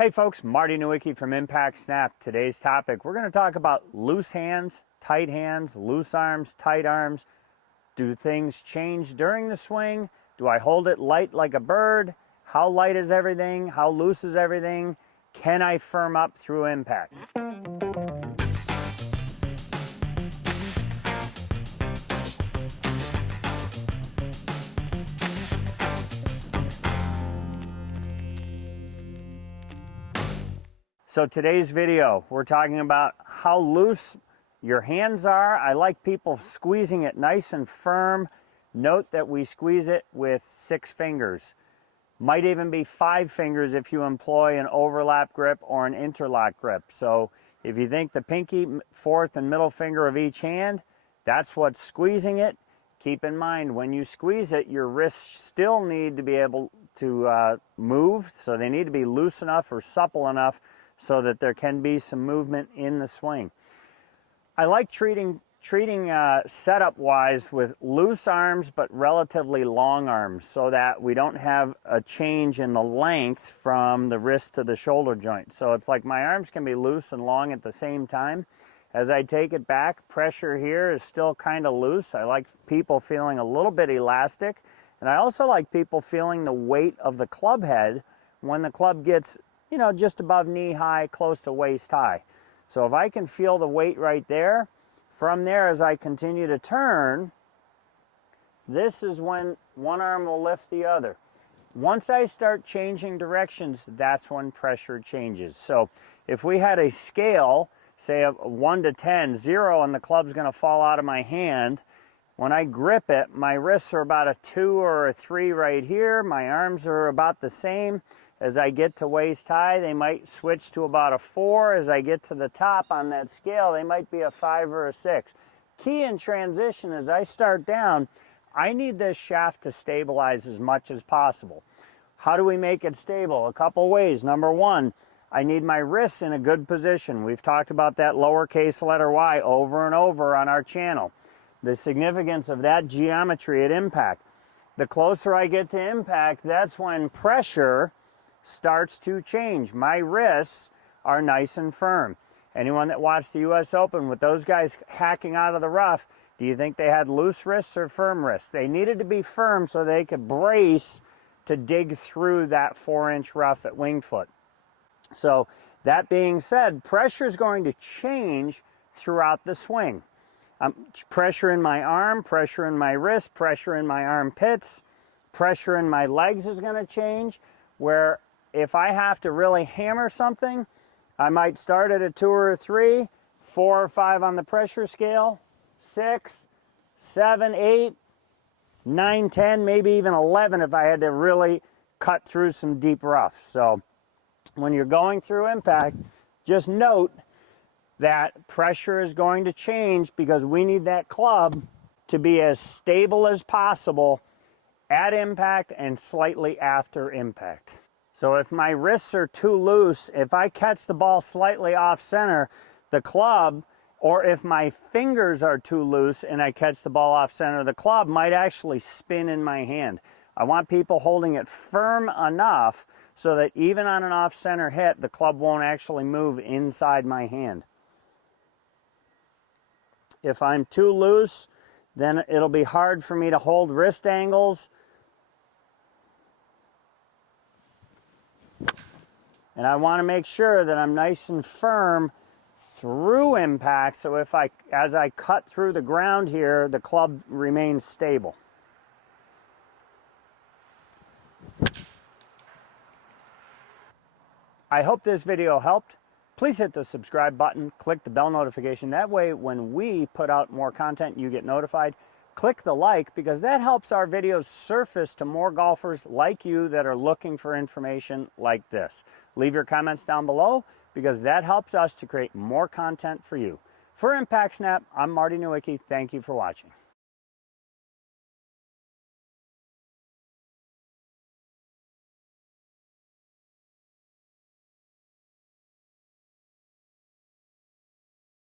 Hey folks, Marty Nowicki from Impact Snap. Today's topic, we're going to talk about loose hands, loose arms, tight arms. Do things change during the swing? Do I hold it light like a bird? How light is everything? How loose is everything? Can I firm up through impact? So today's video, we're talking about how loose your hands are. I like people squeezing it nice and firm. Note that we squeeze it with 6 fingers. Might even be 5 fingers if you employ an overlap grip or an interlock grip. So if you think the pinky, fourth, and middle finger of each hand, that's what's squeezing it. Keep in mind, when you squeeze it, your wrists still need to be able to move. So they need to be loose enough or supple enough so that there can be some movement in the swing. I like treating setup-wise with loose arms but relatively long arms so that we don't have a change in the length from the wrist to the shoulder joint. So it's like my arms can be loose and long at the same time. As I take it back, pressure here is still kind of loose. I like people feeling a little bit elastic, and I also like people feeling the weight of the club head when the club gets, you know, just above knee high, close to waist high. So if I can feel the weight right there, from there as I continue to turn, this is when one arm will lift the other. Once I start changing directions, that's when pressure changes. So if we had a scale, say of 1 to 10, 0, and the club's gonna fall out of my hand, when I grip it, my wrists are about a 2 or a 3 right here. My arms are about the same. As I get to waist high, they might switch to about a 4. As I get to the top on that scale, they might be a 5 or a 6. Key in transition, as I start down, I need this shaft to stabilize as much as possible. How do we make it stable? A couple ways. Number one, I need my wrists in a good position. We've talked about that lowercase letter y over and over on our channel. The significance of that geometry at impact. The closer I get to impact, that's when pressure starts to change. My wrists are nice and firm. Anyone that watched the US Open with those guys hacking out of the rough, do you think they had loose wrists or firm wrists? They needed to be firm so they could brace to dig through that 4-inch rough at wing foot. So that being said, pressure is going to change throughout the swing. Pressure in my arm, pressure in my wrist, pressure in my armpits, pressure in my legs is going to change, where if I have to really hammer something, I might start at a 2 or a 3, 4 or 5 on the pressure scale, 6, 7, 8, 9, 10, maybe even 11 if I had to really cut through some deep rough. So when you're going through impact, just note that pressure is going to change because we need that club to be as stable as possible at impact and slightly after impact. So if my wrists are too loose, if I catch the ball slightly off center, the club, or if my fingers are too loose and I catch the ball off center, the club might actually spin in my hand. I want people holding it firm enough so that even on an off center hit, the club won't actually move inside my hand. If I'm too loose, then it'll be hard for me to hold wrist angles. And I want to make sure that I'm nice and firm through impact, so as I cut through the ground here, the club remains stable. I hope this video helped. Please hit the subscribe button, click the bell notification. That way, when we put out more content, you get notified. Click the like, because that helps our videos surface to more golfers like you that are looking for information like this. Leave your comments down below, because that helps us to create more content for you. For Impact Snap, I'm Marty Nowicki. Thank you for watching.